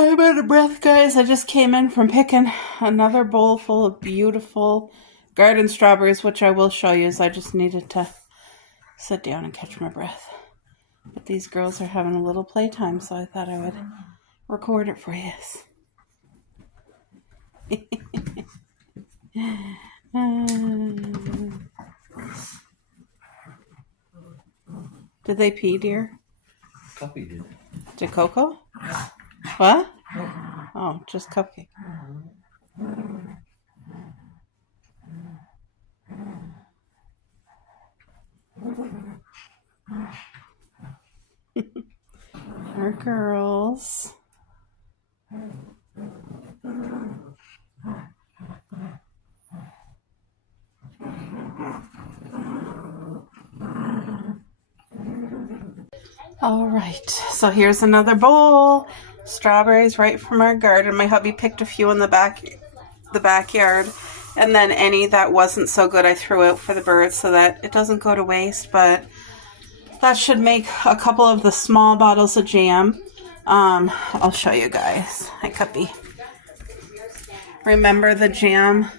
I'm out of breath, guys. I just came in from picking another bowl full of beautiful garden strawberries, which I will show you, as I just needed to sit down and catch my breath. But these girls are having a little playtime, so I thought I would record it for you. Did they pee, dear? Cupcake did. Did Coco? What? Oh, just Cupcake. Our girls. All right, so here's another bowl. Strawberries right from our garden. My hubby picked a few in the backyard, and then any that wasn't so good I threw out for the birds so that it doesn't go to waste. But that should make a couple of the small bottles of jam. I'll show you guys. Hi, Cuppy. Remember the jam?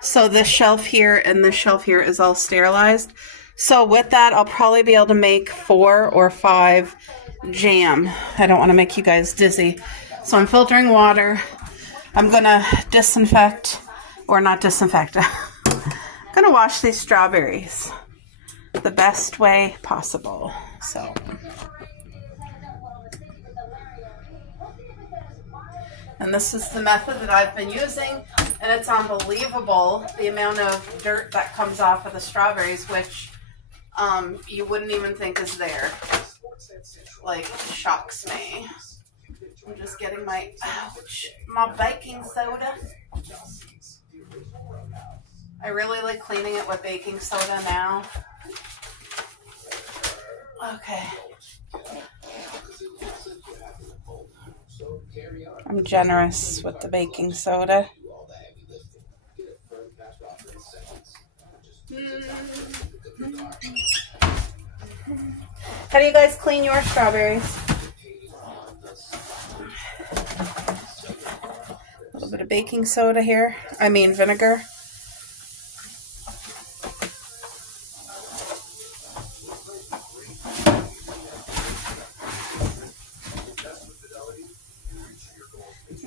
So this shelf here and this shelf here is all sterilized. So with that, I'll probably be able to make 4 or 5 jam. I don't want to make you guys dizzy. So I'm filtering water. I'm going to disinfect, or not disinfect. I'm going to wash these strawberries the best way possible. So and this is the method that I've been using, and it's unbelievable the amount of dirt that comes off of the strawberries, which you wouldn't even think is there. Like, shocks me. I'm just getting my baking soda. I really like cleaning it with baking soda now. Okay. I'm generous with the baking soda. How do you guys clean your strawberries? A little bit of baking soda here. I mean vinegar.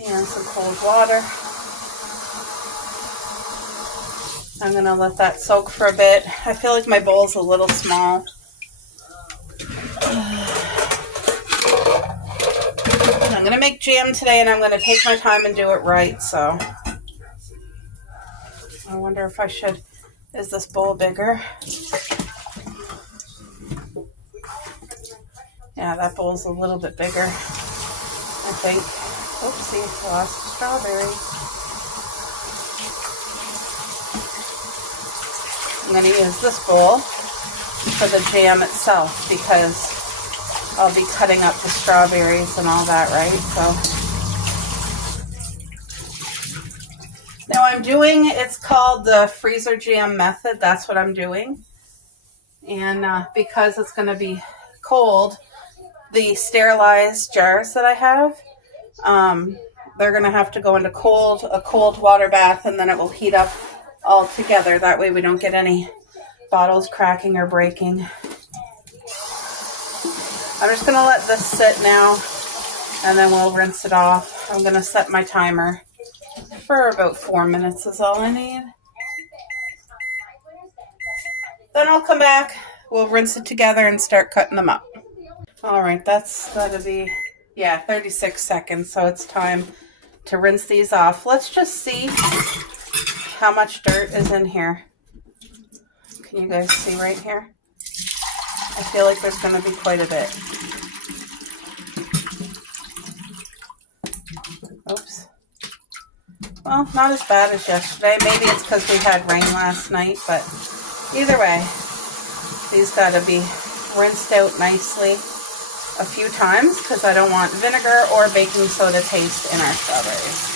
And some cold water. I'm going to let that soak for a bit. I feel like my bowl's a little small. I'm going to make jam today, and I'm going to take my time and do it right, so I wonder if I should, is this bowl bigger? Yeah, that bowl's a little bit bigger, I think. Oopsie, lost a strawberry. I'm going to use this bowl for the jam itself because I'll be cutting up the strawberries and all that, right? So now I'm doing, it's called the freezer jam method. That's what I'm doing. And because it's going to be cold, the sterilized jars that I have, they're going to have to go into a cold water bath, and then it will heat up all together. That way we don't get any bottles cracking or breaking. I'm just going to let this sit now, and then we'll rinse it off. I'm going to set my timer for about 4 minutes is all I need. Then I'll come back, we'll rinse it together and start cutting them up. All right, that's got to be, 36 seconds, so it's time to rinse these off. Let's just see how much dirt is in here. Can you guys see right here? I feel like there's going to be quite a bit. Oops. Well, not as bad as yesterday. Maybe it's because we had rain last night, but either way, these got to be rinsed out nicely a few times because I don't want vinegar or baking soda taste in our strawberries.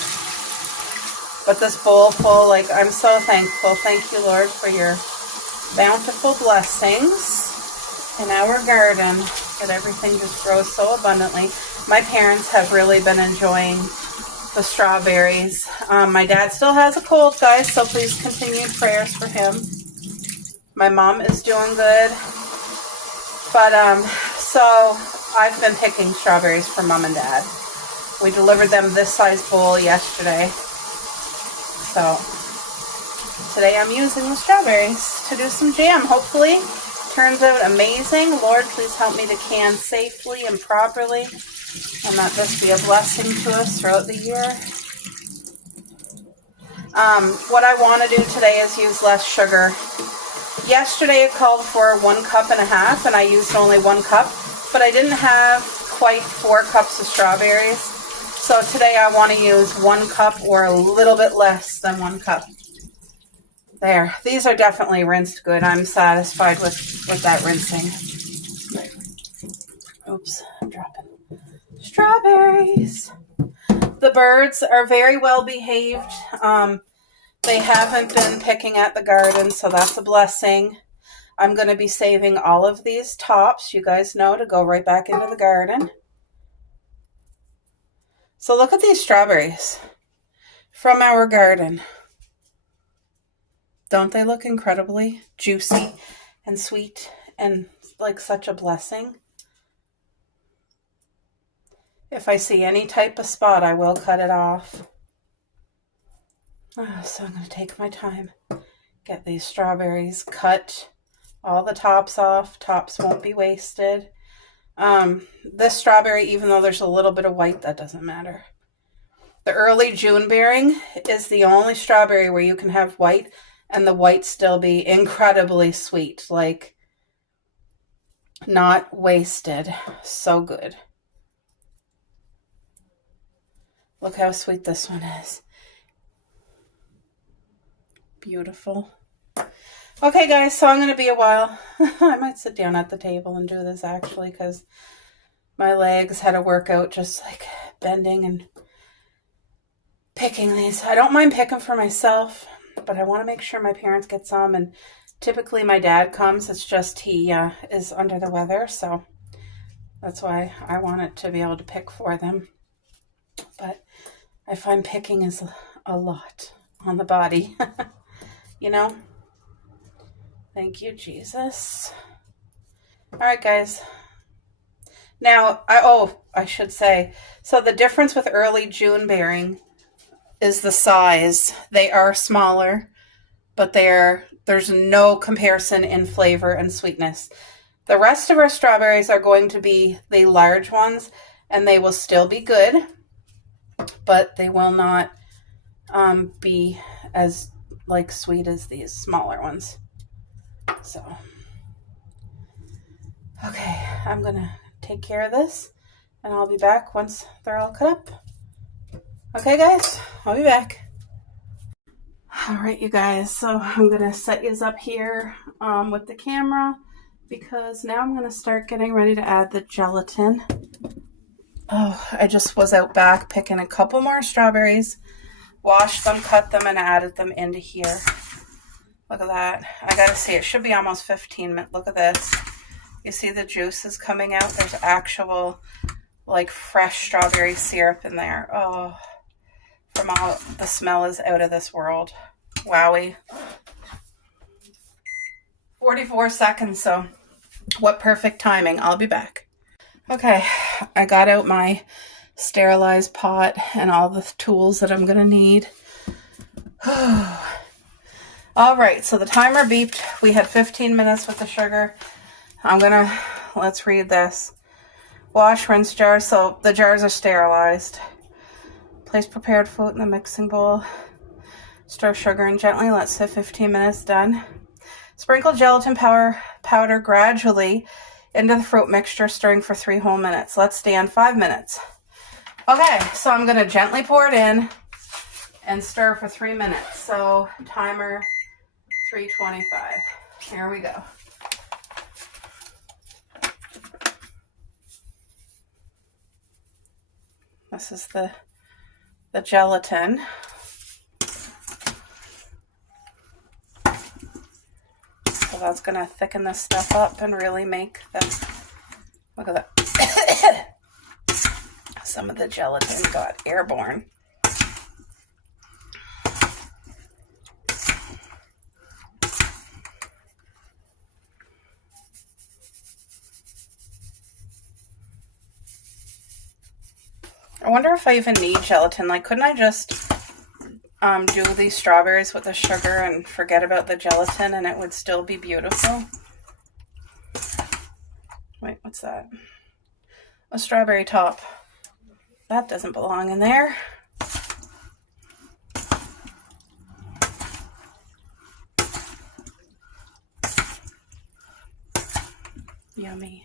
But this bowl full, like, I'm so thankful. Thank you, Lord, for your bountiful blessings in our garden, that everything just grows so abundantly. my parents have really been enjoying the strawberries. My dad still has a cold, guys, so please continue prayers for him. My mom is doing good. But, so I've been picking strawberries for Mom and Dad. We delivered them this size bowl yesterday. So today I'm using the strawberries to do some jam. Hopefully turns out amazing. Lord, please help me to can safely and properly, and that this be a blessing to us throughout the year. What I want to do today is use less sugar. Yesterday it called for 1.5 cups, and I used only 1 cup, but I didn't have quite 4 cups of strawberries. So today I want to use 1 cup or a little bit less than 1 cup. There. These are definitely rinsed good. I'm satisfied with that rinsing. Oops, I'm dropping strawberries. The birds are very well behaved. They haven't been picking at the garden, so that's a blessing. I'm going to be saving all of these tops, you guys know, to go right back into the garden. So look at these strawberries from our garden. Don't they look incredibly juicy and sweet and like such a blessing? If I see any type of spot, I will cut it off. So I'm going to take my time, get these strawberries cut, all the tops off. Tops won't be wasted. This strawberry, even though there's a little bit of white, that doesn't matter. The early June bearing is the only strawberry where you can have white and the white still be incredibly sweet, like not wasted. So good. Look how sweet this one is. Beautiful. Okay, guys, so I'm going to be a while. I might sit down at the table and do this, actually, because my legs had a workout just like bending and picking these. I don't mind picking for myself, but I want to make sure my parents get some, and typically my dad comes. It's just he is under the weather, so that's why I wanted to be able to pick for them. But I find picking is a lot on the body. You know? Thank you, Jesus. All right, guys. Now, I should say, so the difference with early June bearing is the size. They are smaller, but there's no comparison in flavor and sweetness. The rest of our strawberries are going to be the large ones, and they will still be good, but they will not be as like sweet as these smaller ones. So, okay, I'm gonna take care of this, and I'll be back once they're all cut up. Okay, guys, I'll be back. All right, you guys, so I'm gonna set yous up here with the camera, because now I'm gonna start getting ready to add the gelatin. Oh, I just was out back picking a couple more strawberries, washed them, cut them, and added them into here. Look at that. I gotta see, it should be almost 15 minutes. Look at this. You see the juice is coming out? There's actual, like, fresh strawberry syrup in there. Oh, from all, the smell is out of this world. Wowie. 44 seconds, so what perfect timing. I'll be back. Okay, I got out my sterilized pot and all the tools that I'm gonna need. All right, so the timer beeped. We had 15 minutes with the sugar. Let's read this. Wash, rinse jars. So the jars are sterilized. Place prepared food in the mixing bowl. Stir sugar in gently. Let sit 15 minutes. Done. Sprinkle gelatin powder gradually into the fruit mixture, stirring for 3 whole minutes. Let stand 5 minutes. Okay, so I'm going to gently pour it in and stir for 3 minutes. So timer 3:25. Here we go. This is the gelatin. So that's going to thicken this stuff up and really make this. Look at that. some of the gelatin got airborne. I wonder if I even need gelatin. Like, couldn't I just do these strawberries with the sugar and forget about the gelatin and it would still be beautiful? Wait, what's that? A strawberry top. That doesn't belong in there. Yummy.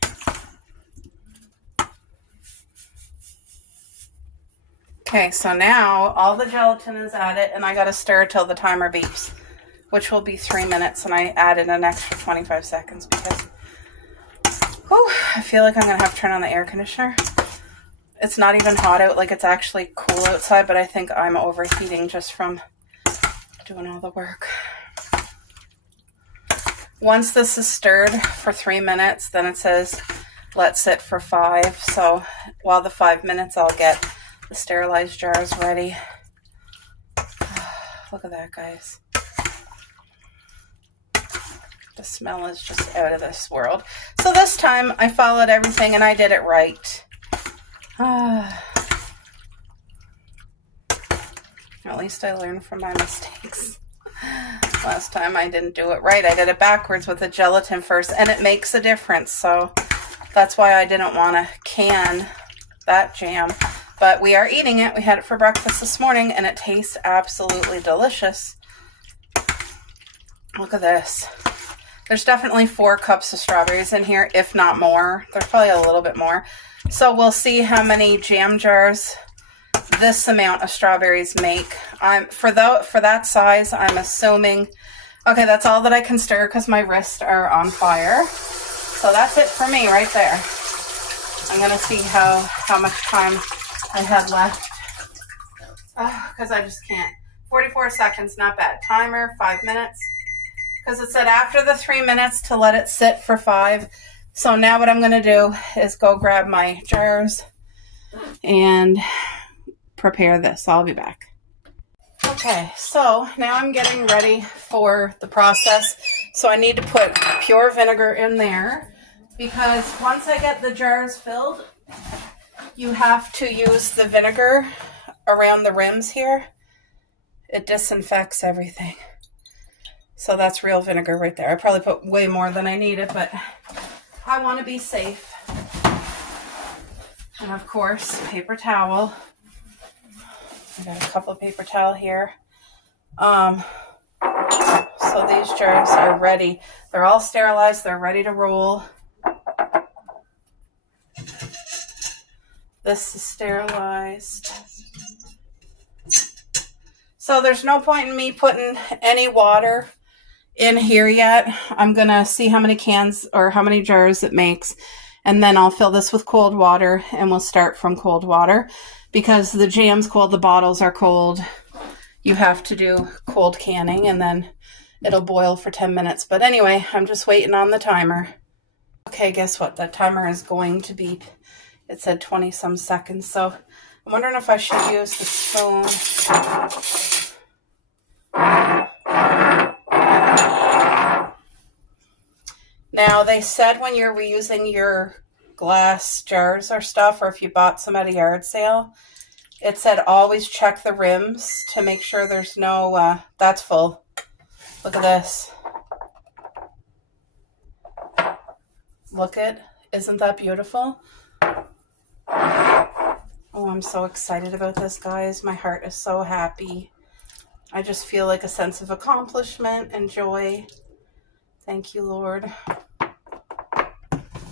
Okay, so now all the gelatin is added and I gotta stir till the timer beeps, which will be 3 minutes, and I added an extra 25 seconds because I feel like I'm gonna have to turn on the air conditioner. It's not even hot out, like it's actually cool outside, but I think I'm overheating just from doing all the work. Once this is stirred for 3 minutes, then it says let sit for 5. So while the 5 minutes, I'll get the sterilized jars ready. Look at that, guys. The smell is just out of this world. So this time I followed everything and I did it right. At least I learned from my mistakes. Last time I didn't do it right. I did it backwards with the gelatin first, and it makes a difference. So that's why I didn't want to can that jam. But we are eating it. We had it for breakfast this morning, and it tastes absolutely delicious. Look at this. There's definitely 4 cups of strawberries in here, if not more. There's probably a little bit more. So we'll see how many jam jars this amount of strawberries make. For that size, I'm assuming... Okay, that's all that I can stir because my wrists are on fire. So that's it for me right there. I'm going to see how much time I had left. Because I just can't. 44 seconds, not bad. Timer, 5 minutes. Because it said after the 3 minutes to let it sit for 5. So now what I'm going to do is go grab my jars and prepare this. I'll be back. Okay, so now I'm getting ready for the process. So I need to put pure vinegar in there because once I get the jars filled, you have to use the vinegar around the rims here. It disinfects everything. So that's real vinegar right there. I probably put way more than I needed, but I want to be safe. And of course, paper towel. I got a couple of paper towel here. So these jars are ready. They're all sterilized. They're ready to roll. This is sterilized. So there's no point in me putting any water in here yet. I'm going to see how many cans or how many jars it makes. And then I'll fill this with cold water and we'll start from cold water. Because the jam's cold, the bottles are cold. You have to do cold canning and then it'll boil for 10 minutes. But anyway, I'm just waiting on the timer. Okay, guess what? The timer is going to beep. It said 20 some seconds. So I'm wondering if I should use the spoon. Now, they said when you're reusing your glass jars or stuff, or if you bought some at a yard sale, it said always check the rims to make sure there's no, that's full. Look at this. Look it. Isn't that beautiful? Oh, I'm so excited about this, guys. My heart is so happy. I just feel like a sense of accomplishment and joy. Thank you, Lord.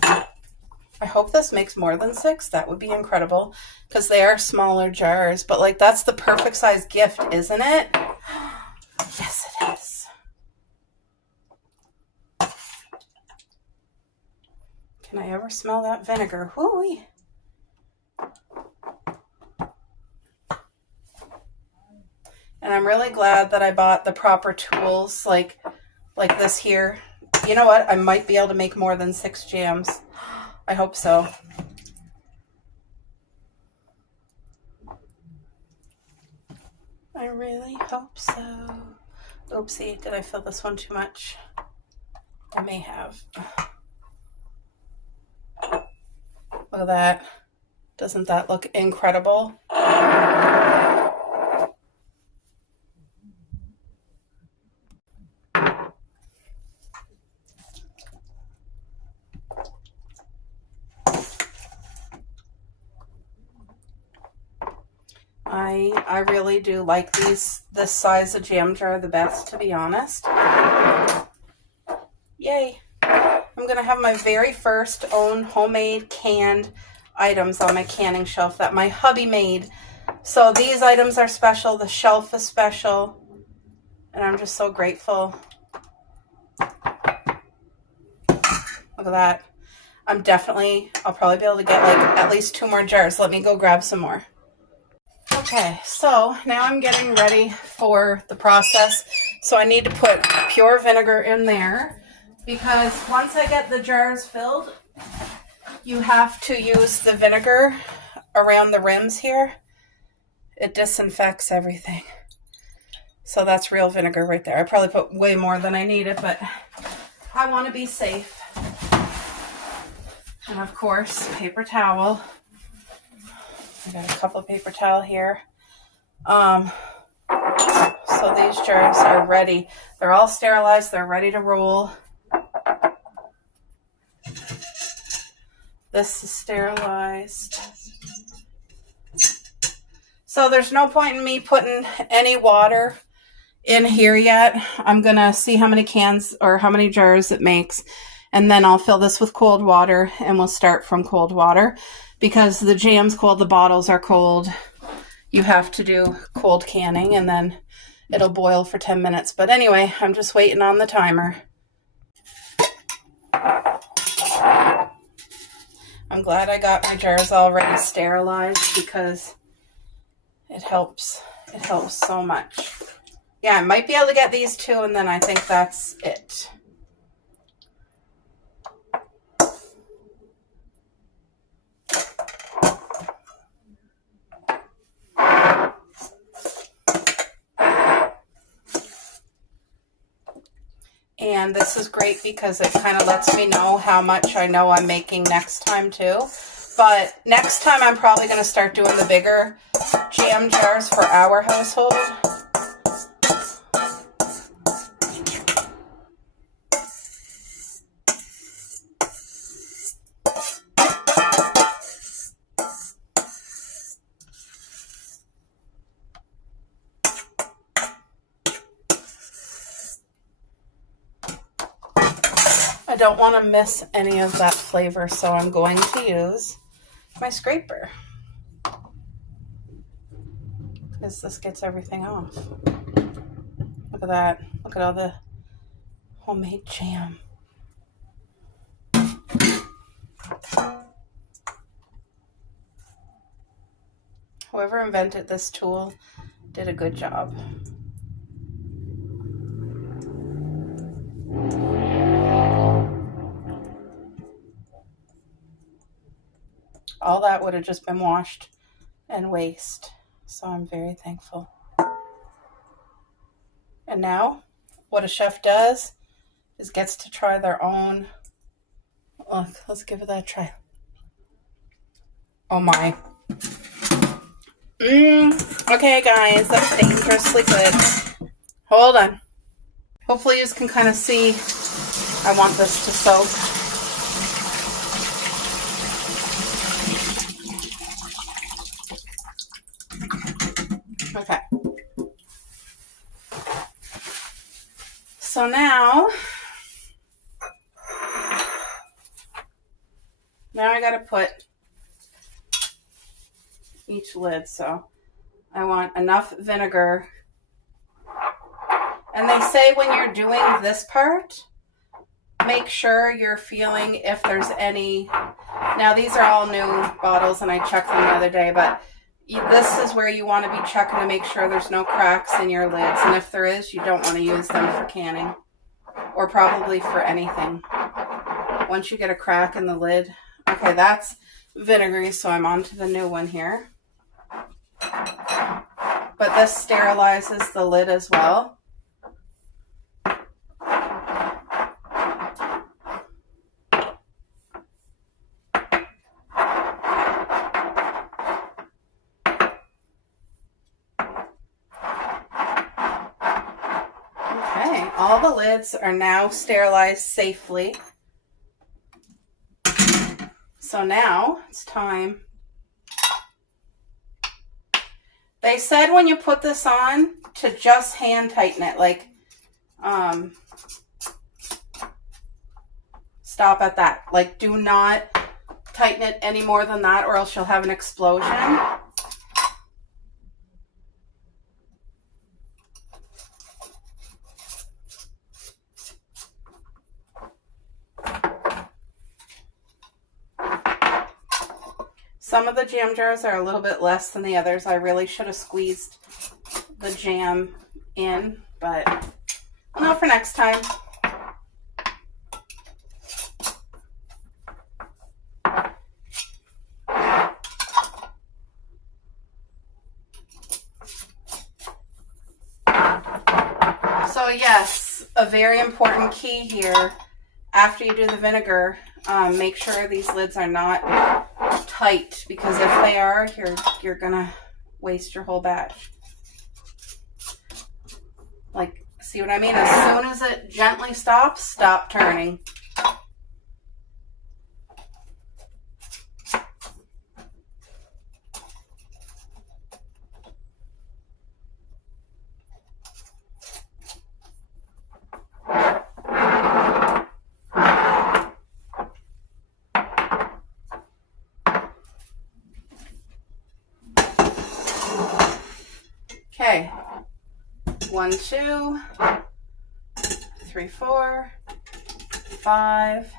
I hope this makes more than 6. That would be incredible because they are smaller jars. But like that's the perfect size gift, isn't it? Yes, it is. Can I ever smell that vinegar? Whoo-wee. And I'm really glad that I bought the proper tools like this here. You know what? I might be able to make more than 6 jams. I hope so. I really hope so. Oopsie, did I fill this one too much? I may have. Look at that. Doesn't that look incredible? I really do like this size of jam jar the best, to be honest. Yay. I'm going to have my very first own homemade canned items on my canning shelf that my hubby made. So these items are special. The shelf is special. And I'm just so grateful. Look at that. I'll probably be able to get like at least 2 more jars. Let me go grab some more. Okay, so now I'm getting ready for the process. So I need to put pure vinegar in there because once I get the jars filled, you have to use the vinegar around the rims here. It disinfects everything. So that's real vinegar right there. I probably put way more than I needed, but I want to be safe. And of course, paper towel. I got a couple of paper towel here. So these jars are ready. They're all sterilized. They're ready to roll. This is sterilized. So there's no point in me putting any water in here yet. I'm going to see how many cans or how many jars it makes. And then I'll fill this with cold water and we'll start from cold water. Because the jam's cold, the bottles are cold, you have to do cold canning and then it'll boil for 10 minutes. But anyway, I'm just waiting on the timer. I'm glad I got my jars already sterilized because it helps. It helps so much. Yeah, I might be able to get these 2 and then I think that's it. And this is great because it kind of lets me know how much I know I'm making next time too. But next time I'm probably going to start doing the bigger jam jars for our household. I don't want to miss any of that flavor, so I'm going to use my scraper because this gets everything off. Look at that. Look at all the homemade jam. Whoever invented this tool did a good job. All that would have just been washed and waste. So I'm very thankful. And now what a chef does is gets to try their own. Look, let's give it that try. Oh my. Okay guys, that's dangerously good. Hold on. Hopefully you can kind of see. I want this to soak. Okay. So now I got to put each lid. So I want enough vinegar. And they say when you're doing this part, make sure you're feeling if there's any. Now these are all new bottles and I checked them the other day, but this is where you want to be checking to make sure there's no cracks in your lids. And if there is, you don't want to use them for canning or probably for anything. Once you get a crack in the lid. Okay, that's vinegary, so I'm on to the new one here. But but this sterilizes the lid as well. Okay, all the lids are now sterilized safely. So now it's time. They said when you put this on to just hand tighten it, like stop at that. Like do not tighten it any more than that or else you'll have an explosion. Some of the jam jars are a little bit less than the others. I really should have squeezed the jam in, but I'll know for next time. So yes, a very important key here, after you do the vinegar, make sure these lids are not tight, because if they are, you're gonna waste your whole batch. Like, see what I mean? As soon as it gently stops, stop turning. Okay, 1, 2, 3, 4, 5,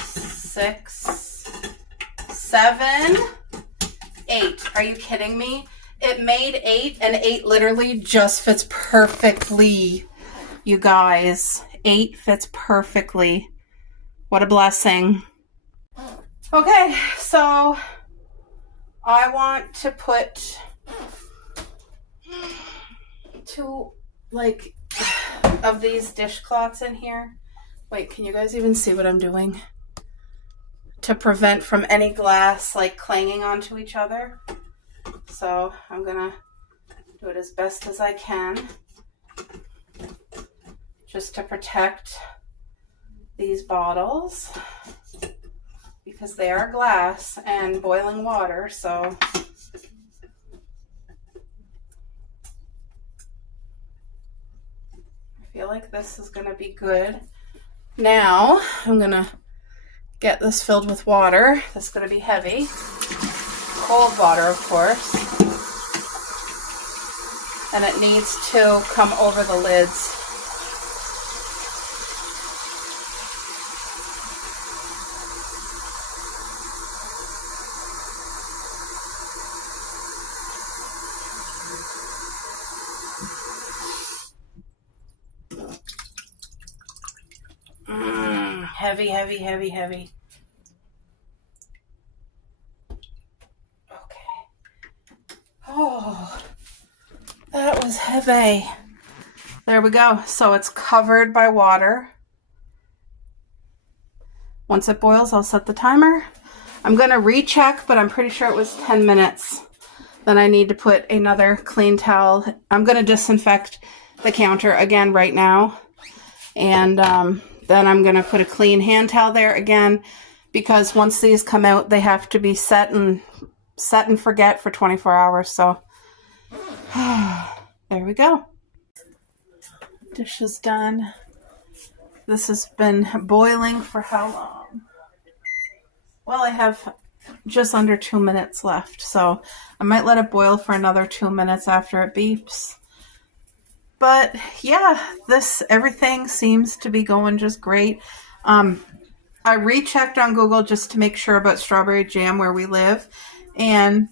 6, 7, 8. Are you kidding me? It made 8, and 8 literally just fits perfectly, you guys. 8 fits perfectly. What a blessing. Okay, so I want to put 2 like of these dishcloths in here. Wait, can you guys even see what I'm doing? To prevent from any glass like clanging onto each other. So I'm gonna do it as best as I can, just to protect these bottles, because they are glass and boiling water, so I feel like this is going to be good. Now I'm going to get this filled with water. This is going to be heavy. Cold water, of course. And it needs to come over the lids. Heavy, heavy, heavy, heavy. Okay. Oh, that was heavy. There we go. So it's covered by water. Once it boils, I'll set the timer. I'm going to recheck, but I'm pretty sure it was 10 minutes. Then I need to put another clean towel. I'm going to disinfect the counter again right now. And then I'm going to put a clean hand towel there again, because once these come out, they have to be set and forget for 24 hours. So there we go. Dish is done. This has been boiling for how long? Well, I have just under 2 minutes left, so I might let it boil for another 2 minutes after it beeps. But yeah, everything seems to be going just great. I rechecked on Google just to make sure about strawberry jam where we live, and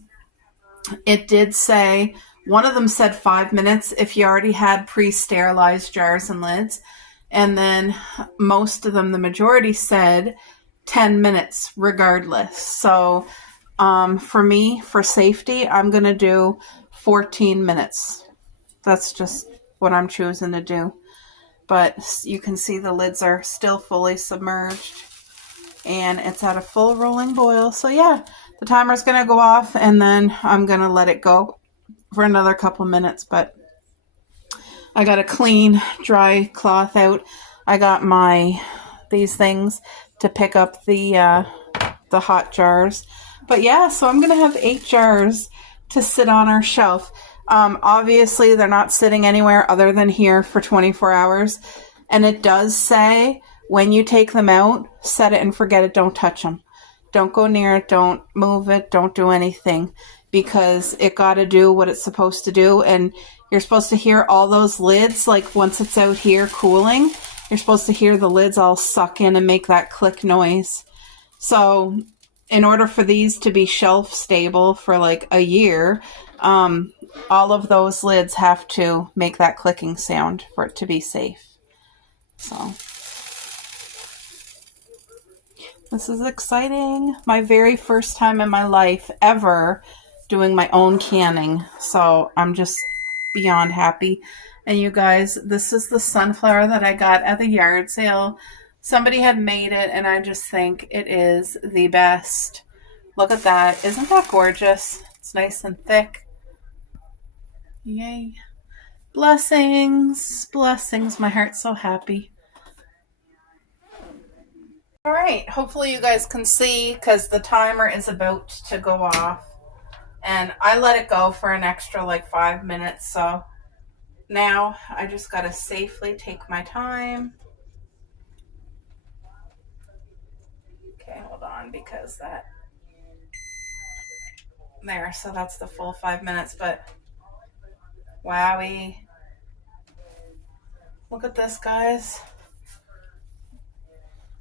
it did say, one of them said 5 minutes if you already had pre-sterilized jars and lids, and then most of them, the majority, said 10 minutes regardless. So for me, for safety, I'm going to do 14 minutes. That's just what I'm choosing to do. But you can see the lids are still fully submerged and it's at a full rolling boil. So yeah, the timer's going to go off and then I'm going to let it go for another couple minutes. But I got a clean, dry cloth out. I got these things to pick up the hot jars. But yeah, so I'm going to have 8 jars to sit on our shelf. Obviously, they're not sitting anywhere other than here for 24 hours. And it does say when you take them out, set it and forget it. Don't touch them. Don't go near it. Don't move it. Don't do anything because it got to do what it's supposed to do. And you're supposed to hear all those lids, like once it's out here cooling, you're supposed to hear the lids all suck in and make that click noise. So in order for these to be shelf stable for like a year, all of those lids have to make that clicking sound for it to be safe. So this is exciting. My very first time in my life ever doing my own canning. So I'm just beyond happy. And you guys, this is the sunflower that I got at the yard sale. Somebody had made it and I just think it is the best. Look at that. Isn't that gorgeous? It's nice and thick. Yay. Blessings. Blessings. My heart's so happy. All right. Hopefully you guys can see because the timer is about to go off. And I let it go for an extra like 5 minutes. So now I just got to safely take my time. Okay, hold on because that... There, so that's the full 5 minutes, but wowie. Look at this, guys.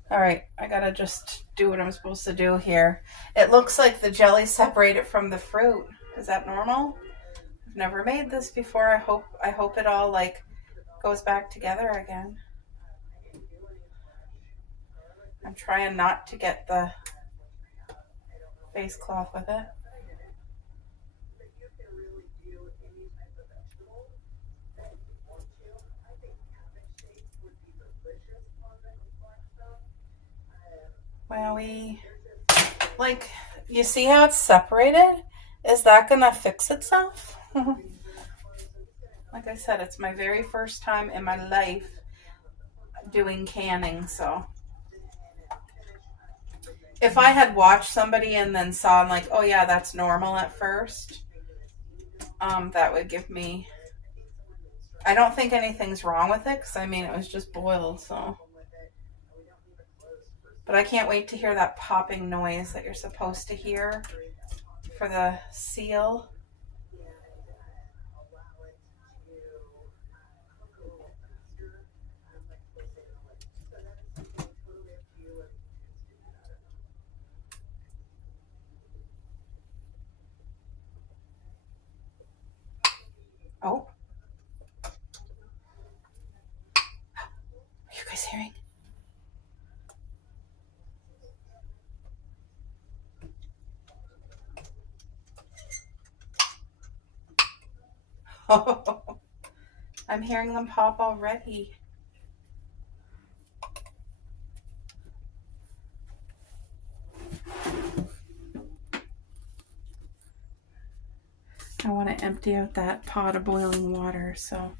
All right, I gotta just do what I'm supposed to do here. It looks like the jelly separated from the fruit. Is that normal? I've never made this before. I hope it all like goes back together again. I'm trying not to get the face cloth with it. Wowie. Like, you see how it's separated? Is that gonna fix itself? Like I said, it's my very first time in my life doing canning, so. If I had watched somebody and then saw, like, oh yeah, that's normal at first, that would give me... I don't think anything's wrong with it, because, I mean, it was just boiled, so... But I can't wait to hear that popping noise that you're supposed to hear for the seal. Oh. Are you guys hearing? Oh, I'm hearing them pop already. I want to empty out that pot of boiling water, so.